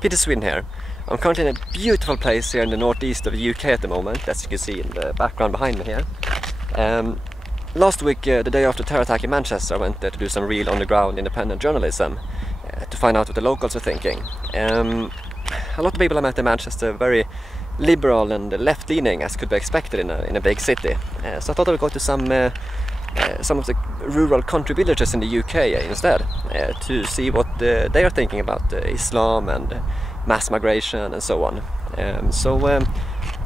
Peter Sweden here. I'm currently in a beautiful place here in the northeast of the UK at the moment, as you can see in the background behind me here. Last week, the day after the terror attack in Manchester, I went there to do some real on-the-ground independent journalism to find out what the locals were thinking. A lot of people I met in Manchester are very liberal and left-leaning, as could be expected in a big city. So I thought I would go to some of the rural country villages in the UK instead, to see what they are thinking about Islam and mass migration and so on.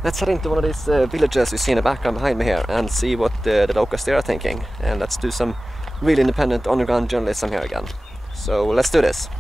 Let's head into one of these villages you see in the background behind me here and see what the locals there are thinking. And let's do some really independent underground journalism here again. So let's do this.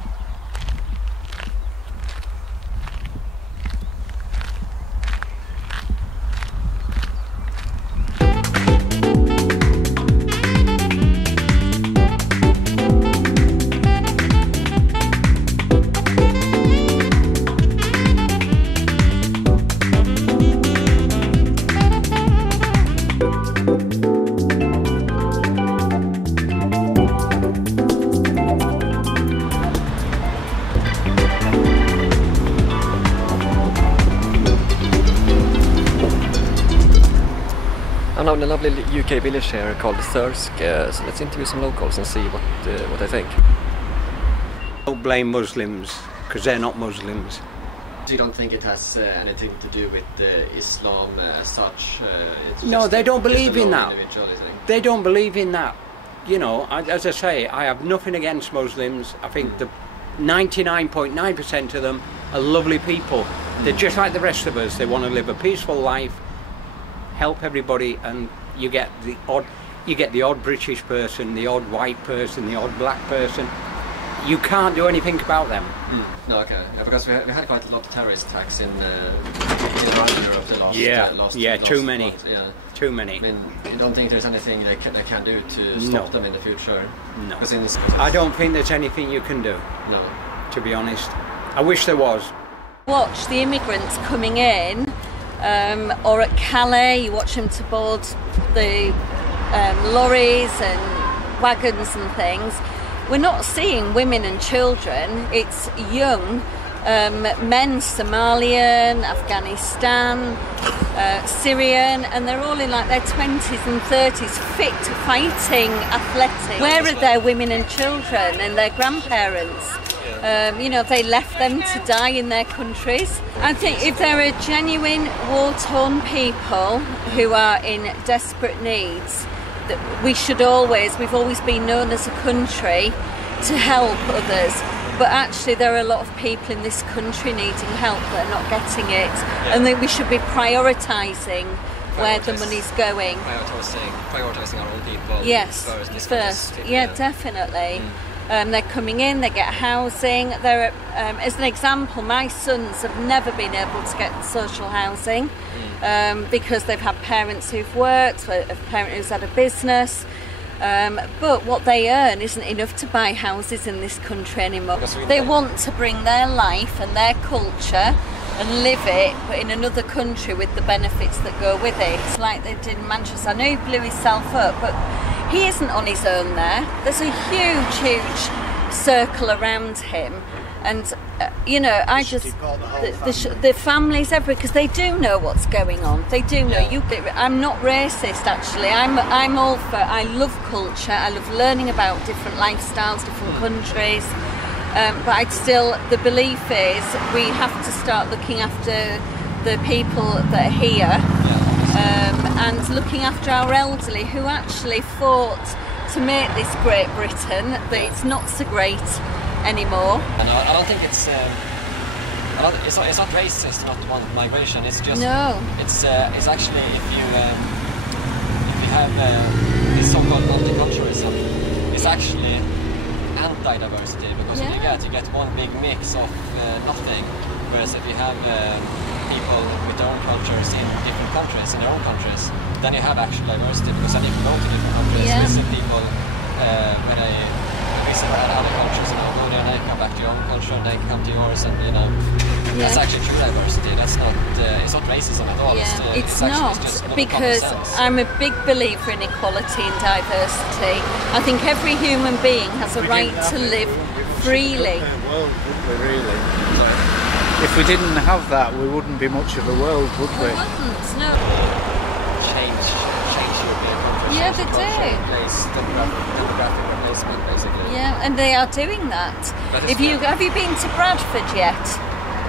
I'm now in a lovely UK village here called Thirsk, so let's interview some locals and see what they think. Don't blame Muslims, because they're not Muslims. You don't think it has anything to do with Islam as such? No, they don't believe in that. They don't believe in that. You know, as I say, I have nothing against Muslims. I think the 99.9% of them are lovely people. They're just like the rest of us. They want to live a peaceful life, help everybody, and you get the odd British person, the odd white person, the odd black person. You can't do anything about them. No, okay. Yeah, because we had quite a lot of terrorist attacks in around Europe the last too many. Month, yeah. Too many. I mean, you don't think there's anything they can do to stop them in the future? No. I don't think there's anything you can do. No. To be honest, I wish there was. Watch the immigrants coming in. Or at Calais, you watch them to board the lorries and wagons and things. We're not seeing women and children, it's young men, Somalian, Afghanistan, Syrian, and they're all in like their 20s and 30s, fit, fighting, athletic. Where are their women and children and their grandparents? You know, they left them to die in their countries. I think if there are genuine war-torn people who are in desperate needs, that we've always been known as a country to help others, but actually there are a lot of people in this country needing help that are not getting it, and that we should be prioritising where the money's going. Prioritising our own people. Yes, first. Yeah, definitely. They're coming in, they get housing. As an example, my sons have never been able to get social housing because they've had parents who've worked, a parent who's had a business. But what they earn isn't enough to buy houses in this country anymore. They want to bring their life and their culture and live it, but in another country with the benefits that go with it. It's like they did in Manchester. I know he blew himself up, but he isn't on his own there. There's a huge circle around him. And, you know, the families everywhere, because they do know what's going on. They do know. I'm not racist, actually. I'm all for, I love culture. I love learning about different lifestyles, different countries. But the belief is we have to start looking after the people that are here, and looking after our elderly who actually fought to make this Great Britain, that it's not so great anymore. And I don't think it's not racist not to want migration. It's just it's actually if you have this so-called multiculturalism, it's actually anti-diversity, because you get one big mix of nothing, whereas if you have people with their own cultures in different countries, in their own countries, then you have actual diversity, because then you can go to different countries, visit people when they visit other cultures, and go there and they come back to your own culture and they come to yours, and you know, that's actually true diversity. That's not, it's not racism at all. It's not, because I'm a big believer in equality and diversity. I think every human being has a right to live freely. if we didn't have that, we wouldn't be much of a world, would we? We wouldn't, no. Change European countries. Yeah, change they culture, do. replace demographic replacement, basically. Yeah, and they are doing that. That is Have you been to Bradford yet?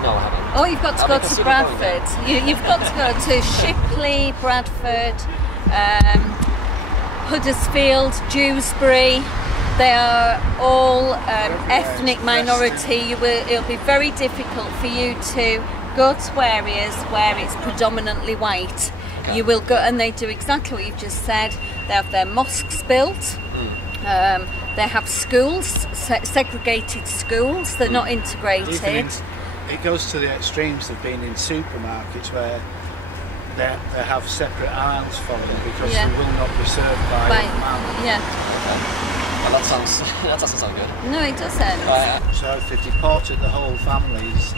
No, I haven't. Oh, you've got to go to considered Bradford. You've got to go to Shipley, Bradford, Huddersfield, Dewsbury. They are all ethnic minority. It'll be very difficult for you to go to areas where it's predominantly white. Okay. You will go, and they do exactly what you've just said. They have their mosques built. They have schools, segregated schools. They're not integrated. It goes to the extremes of being in supermarkets where they have separate aisles for them because Yeah. they will not be served by a man. Yeah. Well, that doesn't sound good. No, it doesn't. So if they deported the whole families,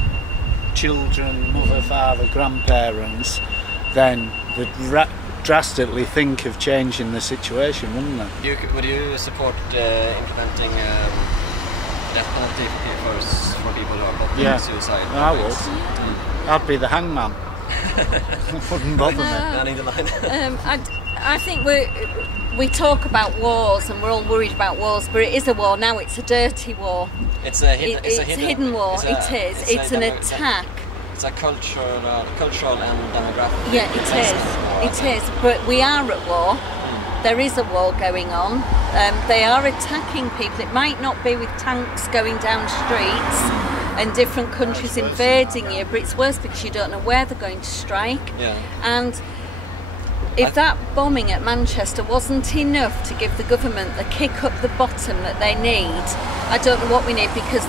children, mother, father, grandparents, then they'd drastically think of changing the situation, wouldn't they? Would you support implementing death penalty for people who are plotting suicide? I would. I'd be the hangman. Wouldn't bother me. Manning the line. I think we talk about wars and we're all worried about wars, but it is a war now. It's a dirty war. It's a hidden war. It's It's an attack. It's a cultural and demographic. Yeah, it is. But we are at war. There is a war going on. They are attacking people. It might not be with tanks going down streets and different countries invading you, but it's worse because you don't know where they're going to strike. Yeah. And if that bombing at Manchester wasn't enough to give the government the kick up the bottom that they need, I don't know what we need, because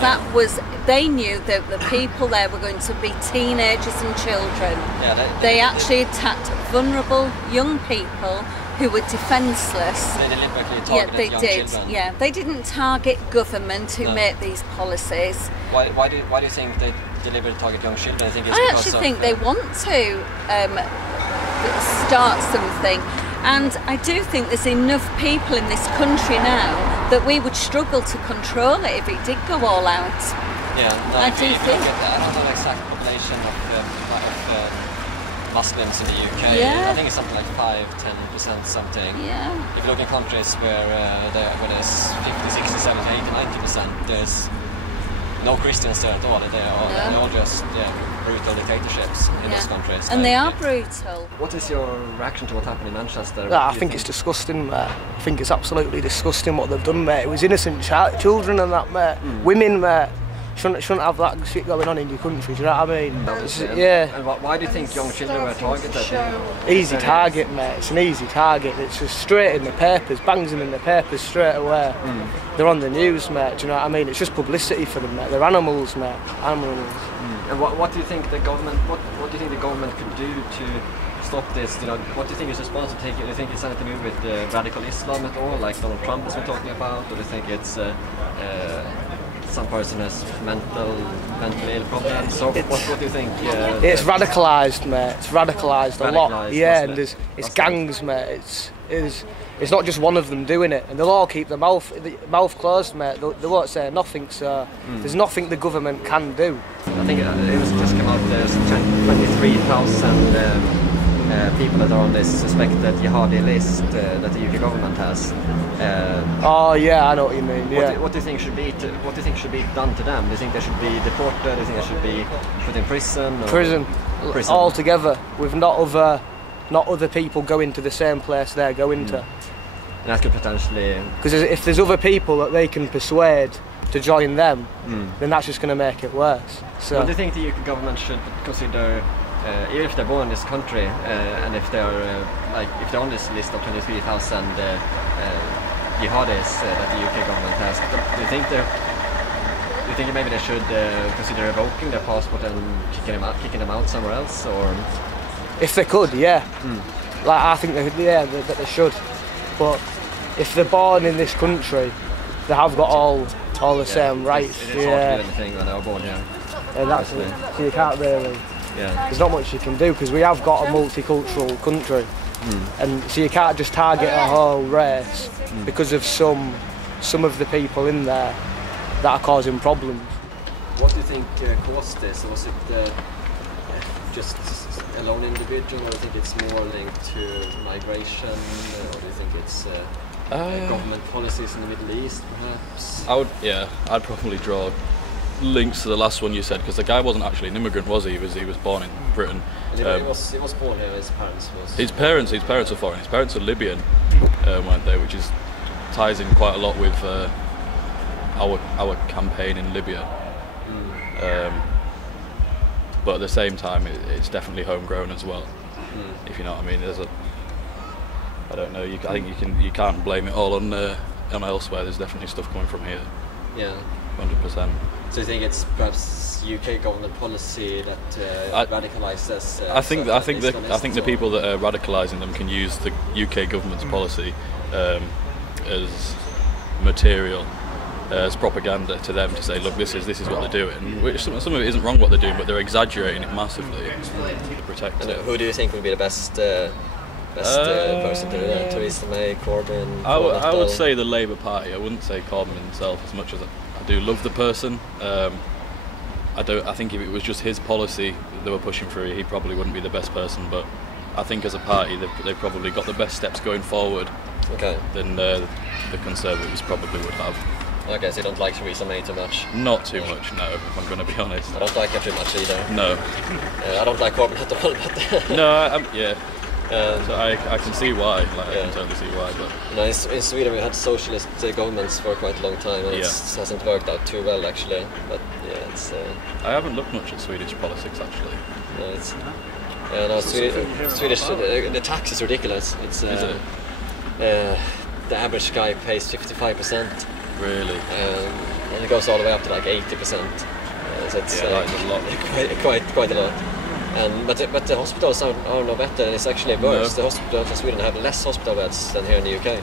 they knew that the people there were going to be teenagers and children. Yeah, they actually attacked vulnerable young people who were defenceless. They deliberately targeted young children. Yeah, they didn't target government who make these policies. Why do you think they deliberately target young children? I actually think they want to start something, and I do think there's enough people in this country now that we would struggle to control it if it did go all out. Yeah, no, I do think. I don't know the exact population of Muslims in the UK. Yeah. I think it's something like 5-10% something. Yeah. If you look in countries where there's 50, 60, 70, 80, 90%, there's no Christians there at all. They're all just brutal dictatorships in those countries. And they are brutal. What is your reaction to what happened in Manchester? I think it's disgusting, mate. I think it's absolutely disgusting what they've done, mate. It was innocent children and that, mate. Women, mate. Shouldn't have that shit going on in your country, do you know what I mean? Yeah. And why do you think young children were targeted? Easy target, mate. It's an easy target. It's just straight in the papers, bangs them in the papers straight away. They're on the news, mate, do you know what I mean? It's just publicity for them, mate. They're animals, mate. Animals. And what do you think the government? What do you think the government could do to stop this? You know, what do you think is responsible? Do you think it's something to do with radical Islam at all, like Donald Trump has been talking about, or do you think it's some person has mental ill problems? So what do you think? It's radicalised, mate. It's radicalised a lot. Yeah, and it's gangs, mate. It's not just one of them doing it, and they'll all keep their mouth closed, mate. They won't say nothing. So there's nothing the government can do. I think it was just come out. There's 23,000 people that are on this suspected jihadi list that the UK government has. Oh yeah, I know what you mean. Yeah. What do you think should be done to them? Do you think they should be deported? Do you think they should be put in prison? Prison. All together, with not other people going to the same place they're going to. And that could potentially. Because if there's other people that they can persuade to join them, then that's just going to make it worse. So. Well, do you think the UK government should consider? Even if they're born in this country, and if they're if they're on this list of 23,000 jihadis that the UK government has, do you think maybe they should consider revoking their passport and kicking them out somewhere else, or? If they could, yeah. Like I think that they should. But if they're born in this country, they have got all the same rights. It's hard to do anything when they're born here. And that's it. So you can't really. Yeah. There's not much you can do because we have got a multicultural country, and so you can't just target a whole race because of some of the people in there that are causing problems. What do you think caused this? Was it just a lone individual, or do you think it's more linked to migration, or do you think it's government policies in the Middle East, perhaps? I'd probably draw links to the last one you said, because the guy wasn't actually an immigrant, was he? He was born in Britain. He was born here. His parents was. His parents are foreign. His parents are Libyan, weren't they? Which ties in quite a lot with our campaign in Libya. But at the same time, it's definitely homegrown as well. If you know what I mean. I don't know. I think you can't blame it all on elsewhere. There's definitely stuff coming from here. Yeah. 100%. So you think it's perhaps UK government policy that radicalises? I think the people that are radicalising them can use the UK government's policy as material, as propaganda to them to say, look, this is what they're doing. Which some of it isn't wrong what they're doing, but they're exaggerating it massively to protect it. Who do you think would be the best person to do that? Theresa May, Corbyn? I would say the Labour Party. I wouldn't say Corbyn himself as much as I do love the person. I think if it was just his policy they were pushing through, he probably wouldn't be the best person. But I think as a party, they've probably got the best steps going forward. Okay. Than the Conservatives probably would have. Okay, so you don't like Theresa May too much? Not too much, no, if I'm going to be honest. I don't like her too much either. No. I don't like Corbyn at all, but... No, so I can see why, I can totally see why. But in Sweden we had socialist governments for quite a long time, and it hasn't worked out too well actually. But yeah, it's... I haven't looked much at Swedish politics actually. No, it's... Swedish, the tax is ridiculous. It's, is it? The average guy pays 55%. Really? And it goes all the way up to like 80%. So it's a lot. quite a lot. But the hospitals are no better, and it's actually worse. No. The hospitals in Sweden have less hospital beds than here in the UK.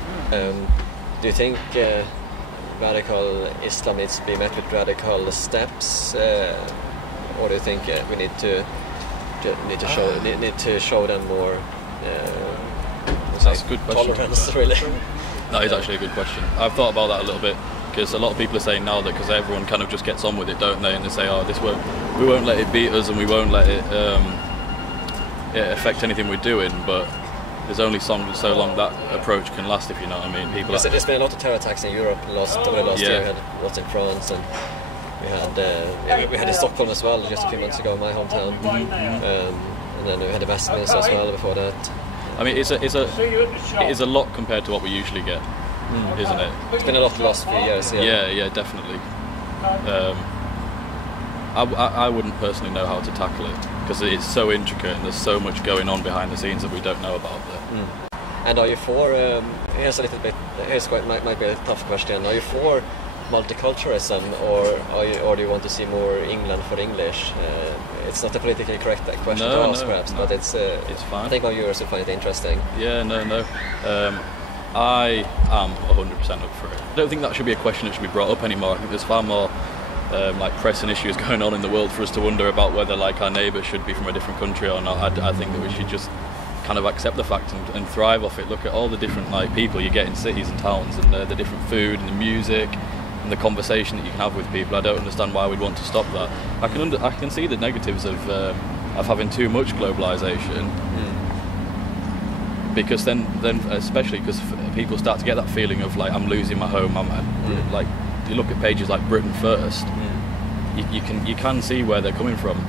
Do you think radical Islam needs to be met with radical steps, or do you think we need to show them more? That's a good question. Tolerance, really. That is actually a good question. I've thought about that a little bit, because a lot of people are saying now that because everyone kind of just gets on with it, don't they? And they say, oh, we won't let it beat us, and we won't let it affect anything we're doing. But there's only so long that approach can last, if you know what I mean. There's been a lot of terror attacks in Europe last year. We had lots in France, and we had in Stockholm as well just a few months ago, my hometown. And then we had the Westminster as well before that. I mean, it is a lot compared to what we usually get, isn't it? It's been a lot the last few years. Yeah, definitely. I wouldn't personally know how to tackle it, because it's so intricate and there's so much going on behind the scenes that we don't know about there. And are you for? Might be a tough question. Are you for multiculturalism, or do you want to see more England for English? It's not a politically correct question to ask, perhaps, but it's fine. I think my viewers will find it interesting. Yeah, no. I am 100% up for it. I don't think that should be a question that should be brought up anymore. I think there's far more pressing issues going on in the world for us to wonder about whether our neighbours should be from a different country or not. I think that we should just kind of accept the fact and thrive off it. Look at all the different people you get in cities and towns, and the different food and the music and the conversation that you can have with people. I don't understand why we'd want to stop that. I can see the negatives of having too much globalisation, because then especially because people start to get that feeling of I'm losing my home. You look at pages like Britain First, you can see where they're coming from,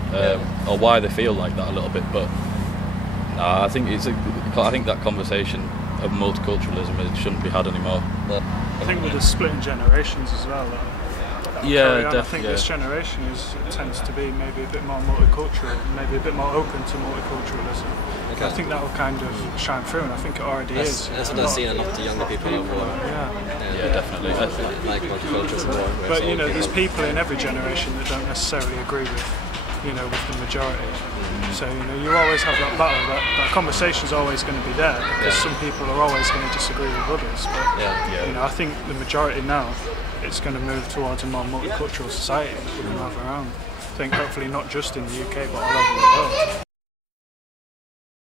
or why they feel like that a little bit. But I think that conversation of multiculturalism, it shouldn't be had anymore. I think with the splitting generations as well. I think this generation tends to be maybe a bit more multicultural, maybe a bit more open to multiculturalism. Okay. I think that will kind of shine through, and I think it already is. That's what I've seen a lot of younger people more. Yeah, definitely. Like multiculturalism more. But there's people in every generation that don't necessarily agree with the majority. So you always have that battle. That conversation's always going to be there, because some people are always going to disagree with others. But I think the majority now, it's going to move towards a more multicultural society that we can have around. I think hopefully not just in the UK but all over